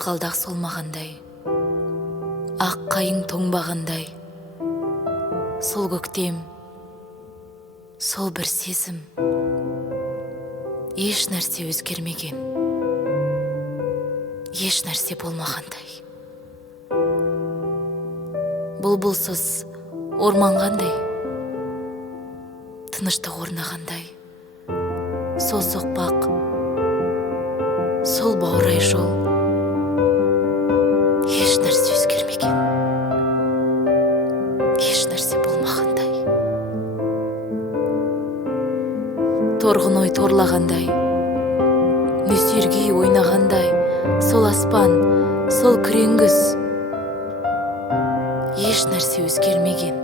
қызғалдақ солмағандай, ақ қайың тоңбағандай, сол көктем, сол бір сезім, ешнәрсе өзгермеген, ешнәрсе болмағандай. Бұлбұлсыз орман қандай, тыныштық орнағандай, сол соқпақ, сол баурай жол, ешнәрсе өзгермеген, ешнәрсе болмағандай. Торғын торлағандай, нөсер-күй ойнағандай, сол аспан, сол күрең ешнәрсе өзгермеген,